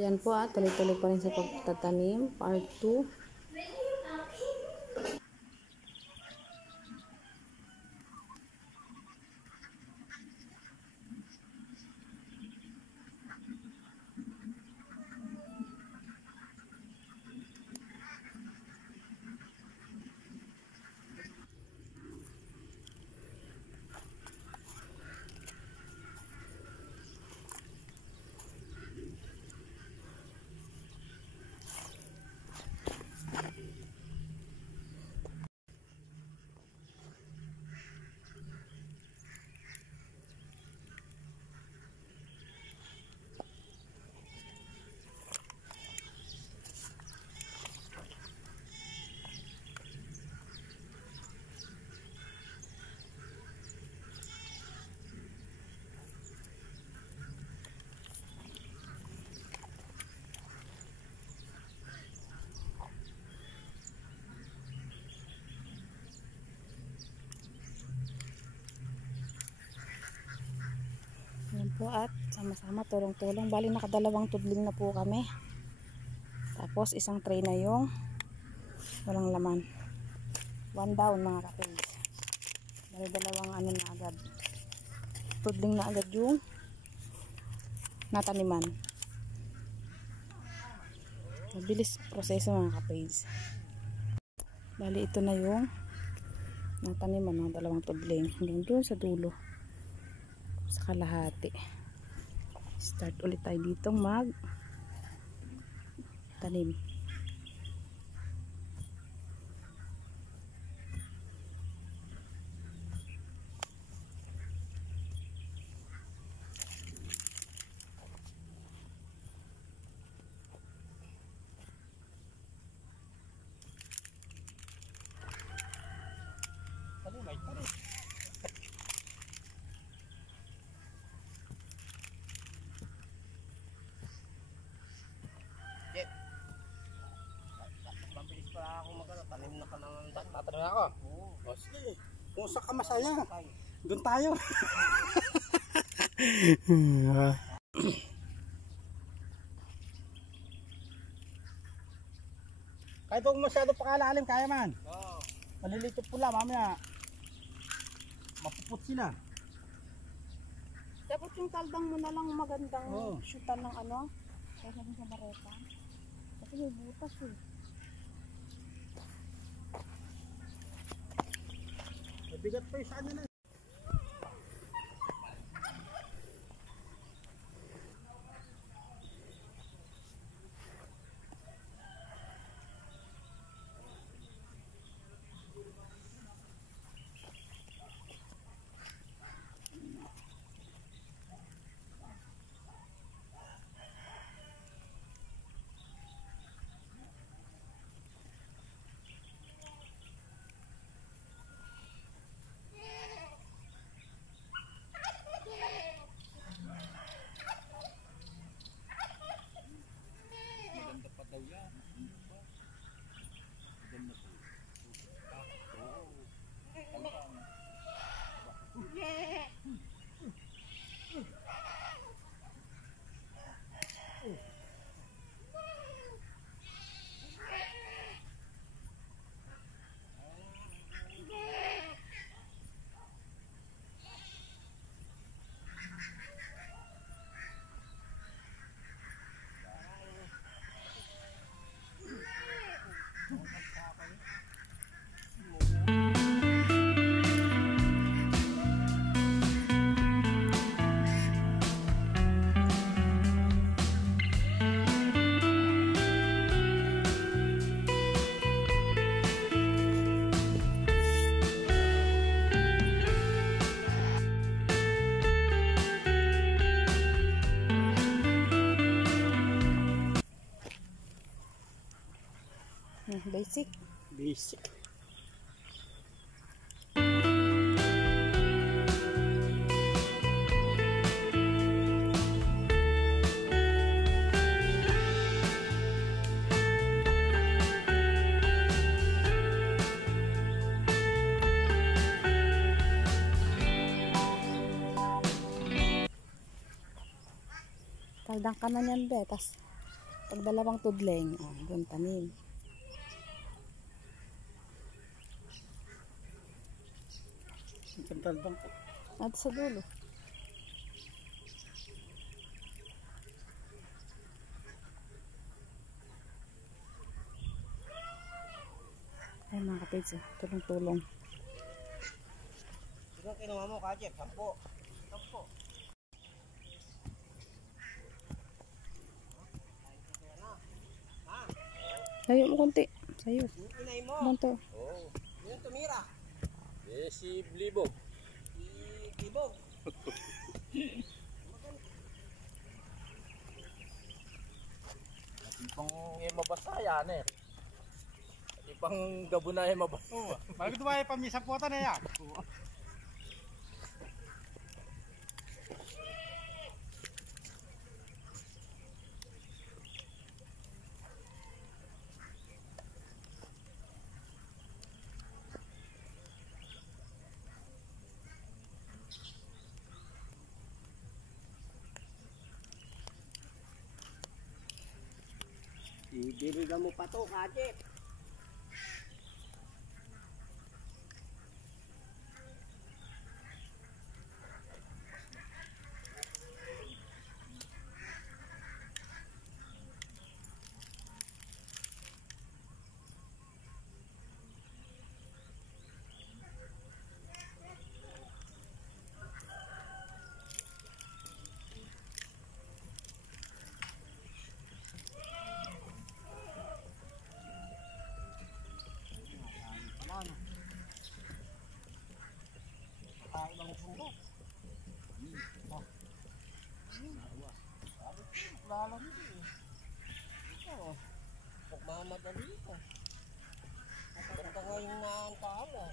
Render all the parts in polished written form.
Yan po tuloy-tuloy pa rin sa pagtatanim. Part 2. Yan po at sama-sama tulong-tulong. Bali nakadalawang tudling na po kami. Tapos isang tray na yung walang laman. 1 down mga kapatid. Bali dalawang ano na agad. Tudling na agad yung nataniman. Mabilis proseso mga kapatid. Bali ito na yung nataniman ng dalawang tudling. Hanggang doon sa dulo. Sa kalahati. Start ulit tayo dito mag tanim. Mabilis para ako magano, tanim na ka ng tatanim ako. Oo. Sige. Kung sa ka masaya, doon tayo. Kahit huwag masyado pakalalim, kaya man. Oo. Malilito pula, mamaya mapuput sila. Dapat yung taldang mo na lang magandang Oh. shoota ng ano. Kaya sabi sa bareta. Kasi may butas eh. Mabigat pa yung sa ano na. Maganda pa daw yan. Maganda po. Basic. Basic. Taldang ka na yan, betas. Pag dalawang tudling, doon tanim. Ang talbang po. At sa dulo. Ay mga kapits, tulong-tulong. Sino kinuha mo, Kajep? 10. 10. Sayo mo konti. Sayo. Yung inay mo. Ano to? Oo. Yung tumira. Si Blibog. Si Tibog. Pang mabasa yan eh. Pang gabo na mabasa. Oo. Bakit ba yung pamisa po na yan? Ibirigan mo pa to, Kajep. Ibang sundo. Lalo nito eh. Ito. Pagmamadali ito. Ganda nga yung naantala.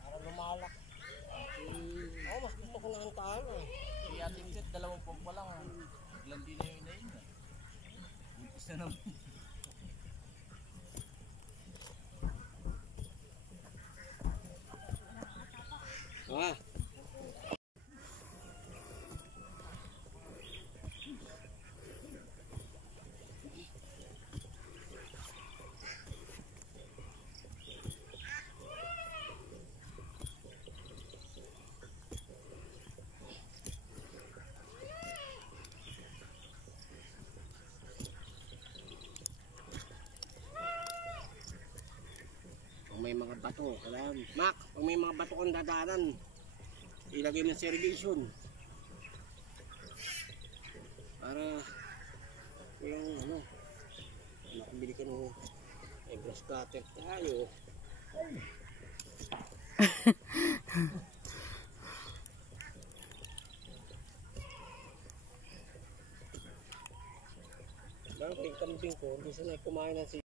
Para lumalak. Oo, mas gusto ko naantala. Si ating set, 20 pa lang. Naglandi na yung inayin na. Buntis na naman. Ah. Kung may mga bato, kailangan, Mac, kung may mga bato kang dadanan, ilagay mo sa irrigation para yung nakabili ka ng grass cutter tayo. Bakit yung kambing ko hindi sanay kumain ng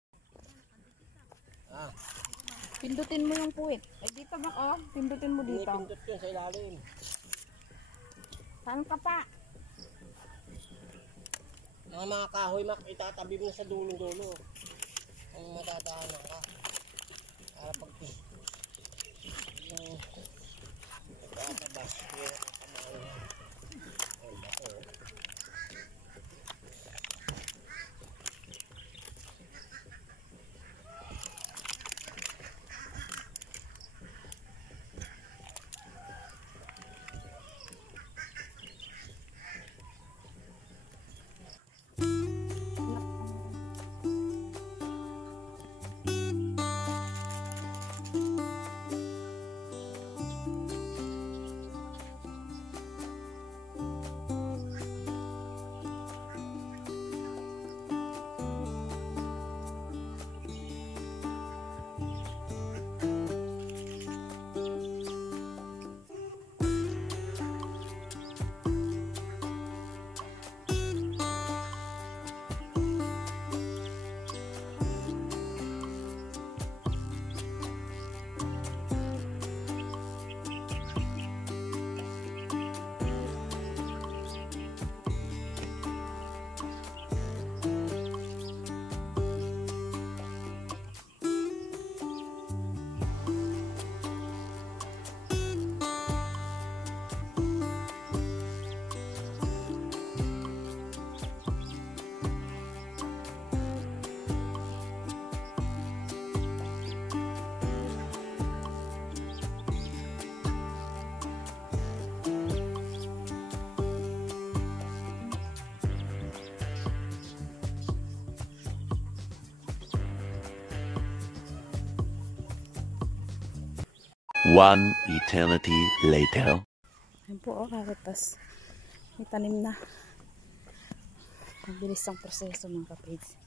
Pindutin mo yung puwit. Ay dito Mac, pindutin mo dito. pinipindot yun sa ilalim. Saan ka pa? Mga kahoy, Mac, itatabi mo sa dulong-dulo ang madadaanan ka para pag yung nagtatabas yung kamay ay bato. One eternity later. Ayan po, oh, kakatas. May tanim na. Mabilis ang proseso mga kapage.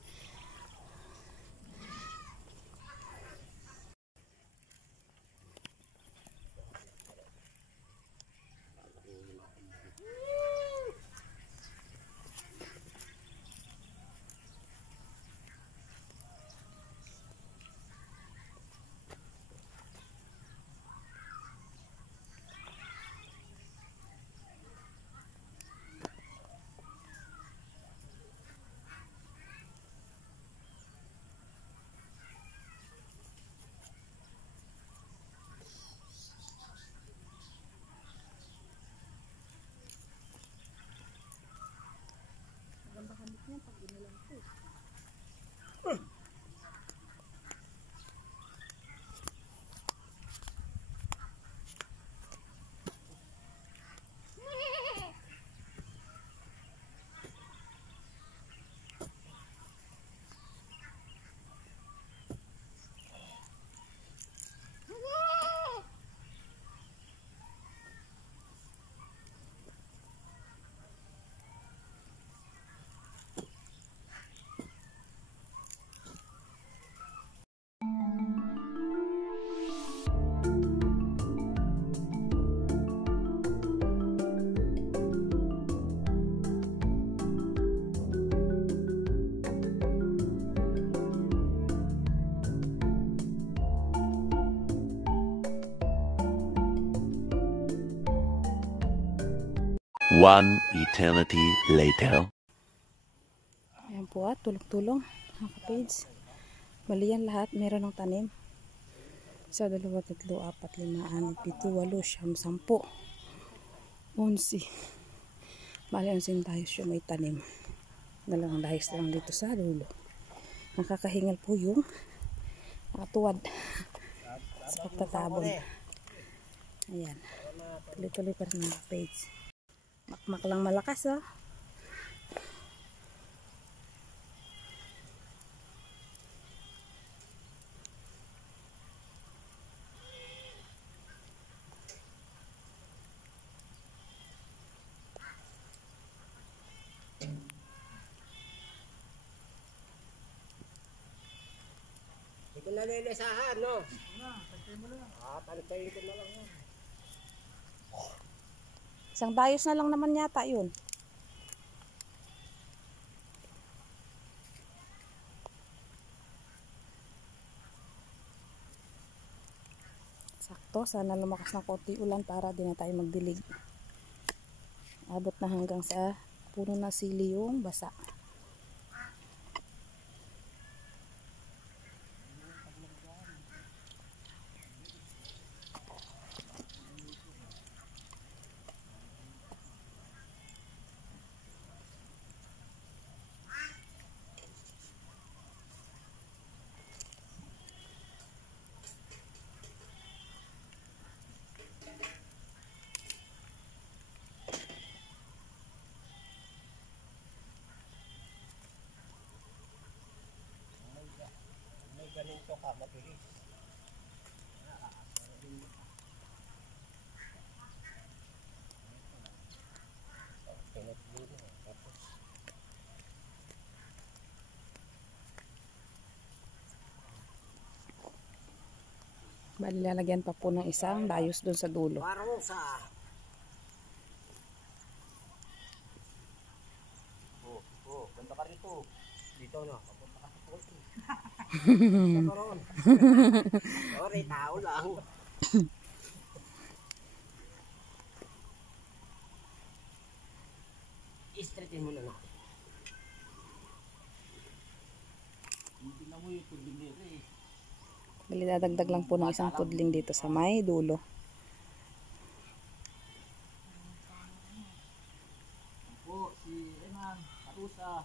One eternity later. Ayan po, tulong-tulong mga kapage. Bali yan lahat, meron ng tanim. 1, 2, 3, 4, 5, 6, 7, 8, 9, 10, 11. Bali 11 dahil siya may tanim. Dalawang dahil lang dito sa dulo. Nakakahingal po yung nakatuwad sa pagtatabon. Ayan. Tuloy-tuloy pa rin mga kapage. Makmak lang malakas, oh. Hindi ko nalilisahan, no? Paligtayin ko na lang yan. Isang dayos na lang naman yata yun. Sakto, sana lumakas ng konti ulan para di na tayo magdilig. Abot na hanggang sa puno na sili yung basa. May ganito ka, mabilis. Bali lalagyan pa po ng isang dayos doon sa dulo. Parang sa... Ganda ka rito. Dito na, papunta ka sa puso. Ganda ka ron. Sorry, tao lang. I-straighten mo na natin. Hindi na mo yung tubig nito eh. Bali dadagdag lang po ng isang pudling dito sa may dulo. Po, si Renan, Karusa.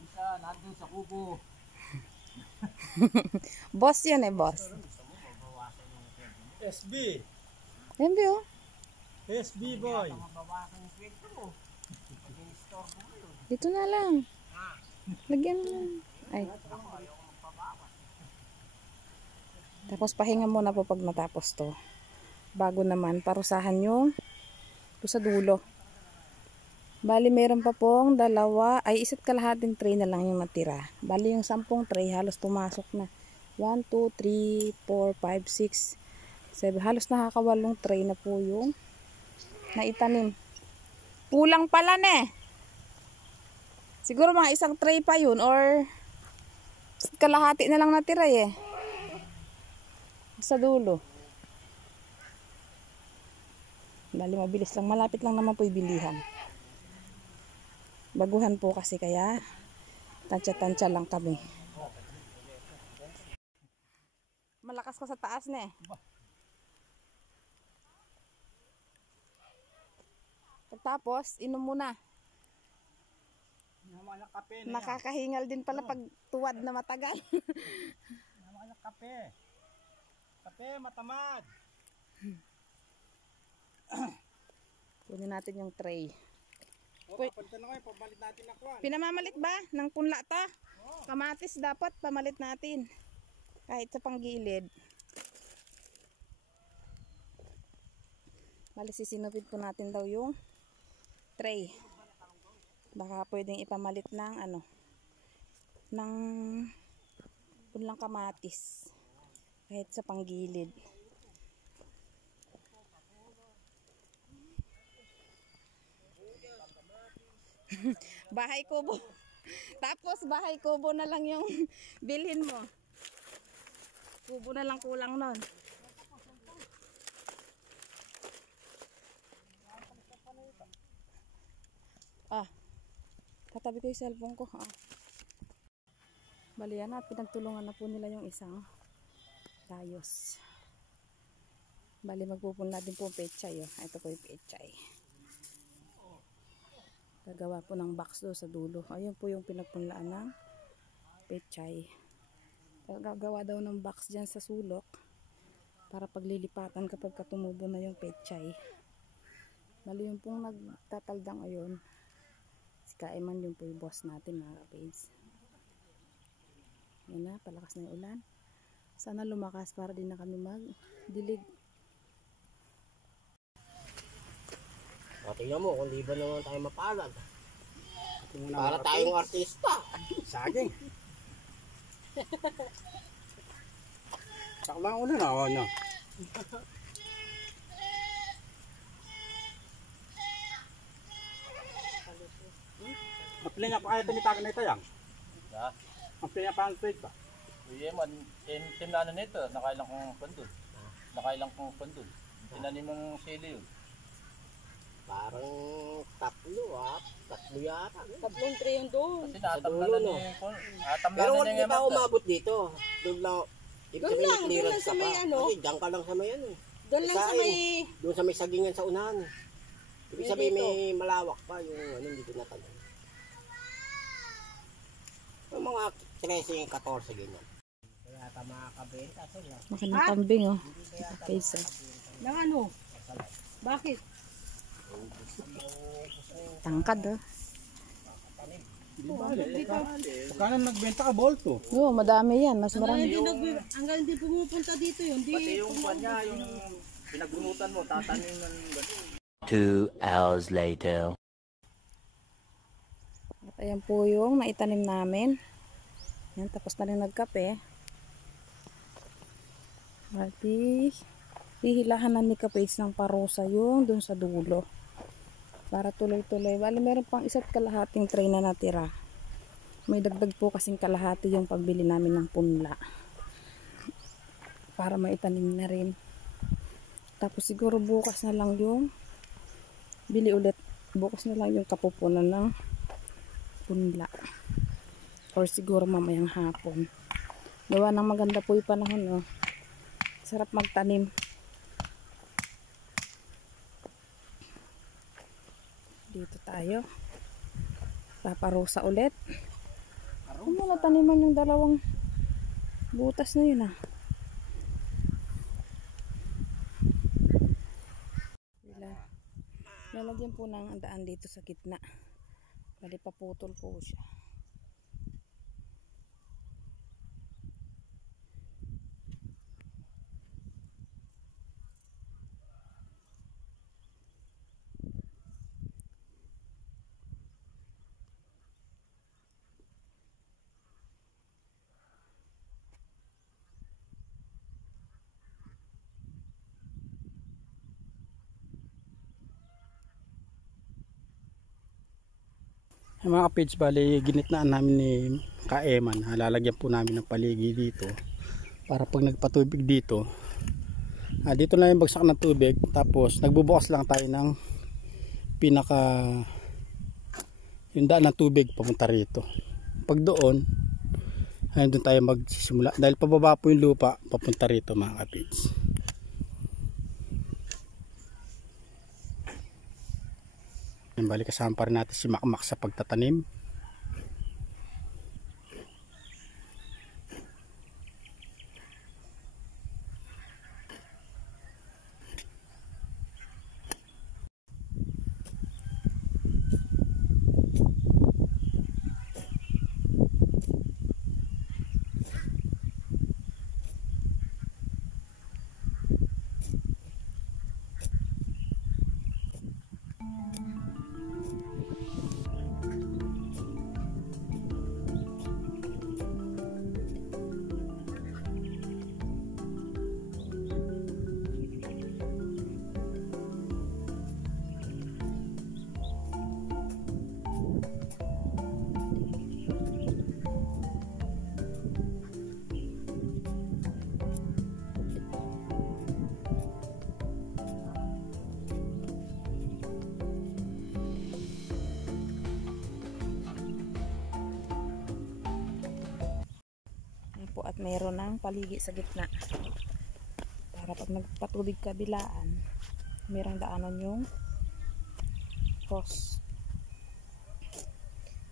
Isa, nandun sa kubo. Boss yan eh, boss. SB. Ayan ba yun? SB boy. Dito na lang. Lagyan mo lang. Ay. Tapos pahinga muna po pag natapos to. Bago naman parusahan yung sa dulo. Bali meron pa pong dalawa, ay isa't kalahating tray na lang yung natira. Bali yung 10 tray halos pumasok na. 1, 2, 3, 4, 5, 6, 7. Halos nakakawalong tray na po yung naitanim. Kulang pala na eh. Siguro mga isang tray pa yun or kalahati na lang natira eh. Sa dulo. Bali mabilis lang. Malapit lang naman po ibilihan. Baguhan po kasi kaya tansya-tansya lang kami. Malakas ka sa taas na eh. Pagtapos, inom muna. Naman ang kape na yan. Nakakahingal din pala pag tuwad na matagal. Naman ang kape. Kape, matamad. Kunin natin yung tray. O, kapalitan na kayo, pabalik natin na kwan. Pinamamalit ba ng punla to? Kamatis dapat pamalit natin. Kahit sa panggilid. Bali sisinupid po natin daw yung tray. Baka pwedeng ipamalit ng ng punlang kamatis. Kahit sa panggilid. Bahay kubo. Tapos bahay kubo na lang yung bilhin mo. Kubo na lang kulang nun. Katabi ko yung cellphone ko. Bali yan at pinagtulungan na po nila yung isang dayos. Bali magpupunla din po pechay. Ito po yung pechay. Gagawa po ng box do sa dulo. Ayun po yung pinagpunlaan ng pechay. Gagawa daw ng box dyan sa sulok para paglilipatan kapag tumubo na yung pechay. Bali yung pong nagtataldang ayun. Si Kaiman yung po yung boss natin mga kapage. Yan na, palakas na yung ulan. Sana lumakas para din na kami magdilig. Tingnan mo kung di ba naman tayo mapalad. Para tayong artista. Saging. Saklang ulan na ako na. Mapilin niya pa kaya tumitagan na ito yan. Ha? Mapilin niya pa ang trade ba? Uy, man, tinano nito, nakailang kong pandul. Nakailang kong pandul. Tinanim mong sili yun. Parang tatlo yata. Tatlong tray yun doon. Kasi natamla dulo, na no? ni Pero Atamla hindi na pa niya umabot dito. Doon lang. Ibig Doon sabihin lang, clearance doon lang sa ka may pa. ano. Kasi dyan ka lang sa may ano eh. Doon lang sa may... Doon sa may sagingan sa unahan. Ibig May sabihin dito. may malawak pa yung ano, hindi ko natanong. Yung mga 13, 14 ganyan. Kaya makakabenta sila. Makinang kambing Kapage Nang ano? Bakit? Tangkad Di ba? Pagkano nagbenta ka bolto? Oo, madami yan. Mas marami. Hanggang hindi pumupunta dito yun. Pati yung kanya, yung pinagbunutan mo, tatanim ng gano'n. 2 hours later. At ayan po yung naitanim namin. Yan, tapos na rin nagkape. Bali, hihilahan na ni Kapage ng parusa yung dun sa dulo. Para tuloy-tuloy. Bali, meron pang isa't kalahating tray na natira. May dagdag po kasing kalahati yung pagbili namin ng punla. Para maitanim na rin. Tapos siguro bukas na lang yung bili ulit. Bukas na lang yung kapupunan ng punla. Or siguro mamayang hapon. Gawa ng maganda po yung panahon. Sarap magtanim. Dito tayo. Paparusa ulit. Kung mo nataniman yung dalawang butas na yun Lalagyan po ng daan dito sa gitna. Bali paputol po siya. Mga kapits, bali ginitnaan namin ni Kaeman. Lalagyan po namin ng paligi dito para pag nagpatubig dito, dito lang yung bagsak ng tubig. Tapos nagbubukas lang tayo ng pinaka yung daan ng tubig papunta rito. Pag doon, ayun doon tayo magsisimula dahil pababa po yung lupa papunta rito mga kapits. Bali kasama pa rin natin si Makmak sa pagtatanim. Po, at mayroon ng paligi sa gitna para pag nagpatubig kabilaan mayroong daanan yung hose.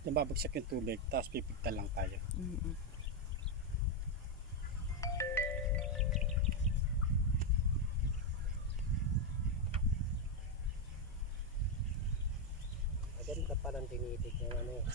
Nababagsak yung tubig tapos pipigtan lang tayo. Maganda pa ng tinitig ng ano eh.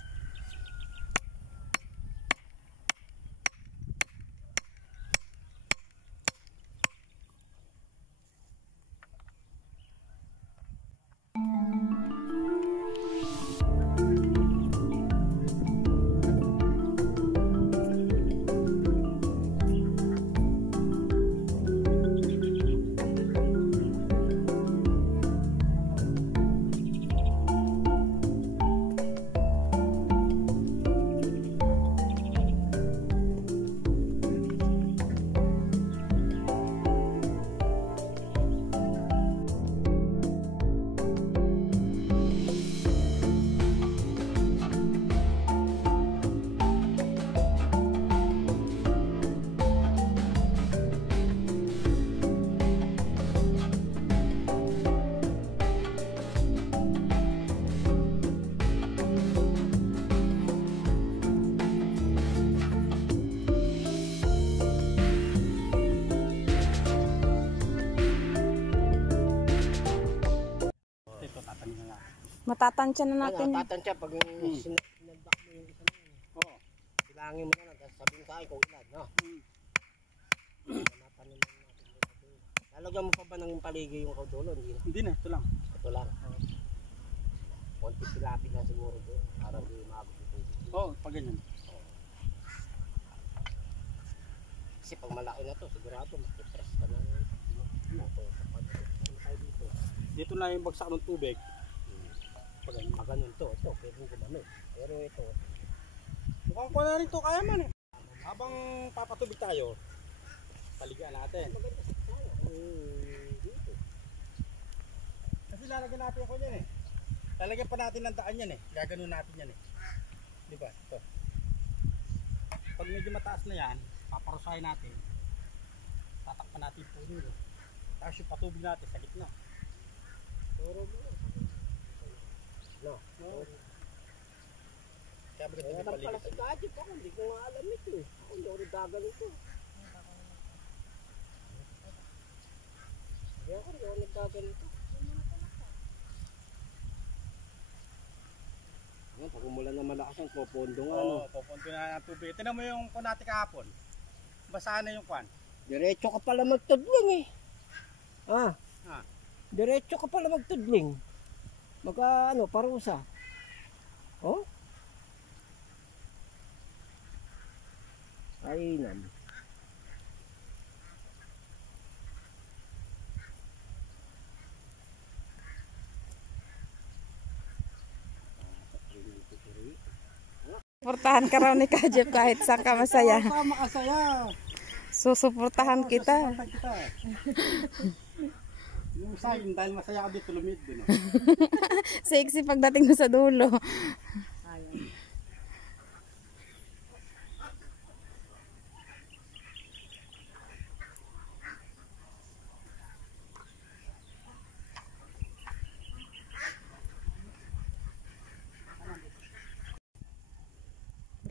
Matatansya na natin. Tatansya pag sinagdak mo yung isa na yun. Oo. Bilangin mo na lang, tapos sabihin sa akin kung ilan, no? Matanim lang natin dito. Lalagyan mo pa ba ng paligi yung kaudulo? Hindi na, ito lang. Ito lang. Konti pilapit lang siguro doon. Para hindi maagos ito. Oo, pag ganyan. Kasi pag malaki na to, sigurado makipress ka na. Dito na yung bagsak ng tubig. Pag ganun to, ito, pwede gumano. Pero ito, Mukhang ko na rin ito, kaya man eh. Habang papatubig tayo, paligaan natin. maganda sa tayo. Dito. Kasi lalagyan natin ako yan eh. Lalagyan pa natin ng daan yan eh. Gaganon natin yan eh. Diba? Ito. Pag medyo mataas na yan, paparusahin natin. Tatakpan natin po nyo. Tapos yung patubig natin sa gitna. Turo mo. No. Kaya bagay Kaya tayo lang pala si paligitan. Gadget ako, hindi ko nga alam ito eh. Ako hindi ako nagdagal ito. Kaya ako hindi ako nagdagal ito. Pag umulan na malakas ang popondo nga. Oo, pupunto na ng tubig. Tinan mo yung kwan natin kahapon. Basa na yung kwan. Diretso ka pala magtudling eh. Ah. Ah. Diretso ka pala magtudling. Parusa. Oh? Kainan. Susuportahan ka raw ni Kajep kahit saan ka masaya. Sama ka saya. Susuportahan kita. Susuportahan kita. Yung sa'yo, dahil masaya ka dito, lumit din. Sexy pagdating mo sa dulo.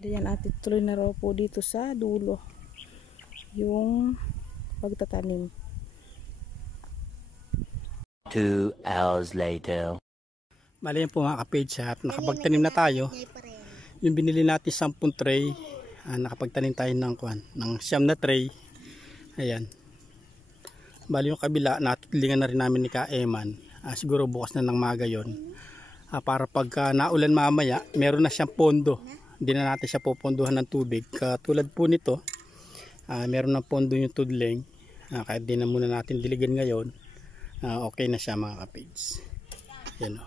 Yan ate, tuloy na raw po dito sa dulo yung pagtatanim. 2 hours later. Bali yan po mga kapage at nakapagtanim na tayo. Yung binili natin 10 tray, nakapagtanim tayo ng 9 na tray. Ayan. Bali yung kabila, natutlingan na rin namin ni Ka-Eman. Siguro bukas na ng maga yun. Para pagka naulan mamaya, meron na siyang pondo. Hindi na natin siya puponduhan ng tubig. Katulad po nito, meron ng pondo yung tudling. Kahit di na muna natin diligan ngayon, okay na siya mga kapids. Yan o.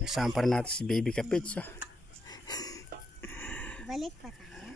Nasama pa rin natin si baby kapids. Balik pa tayo.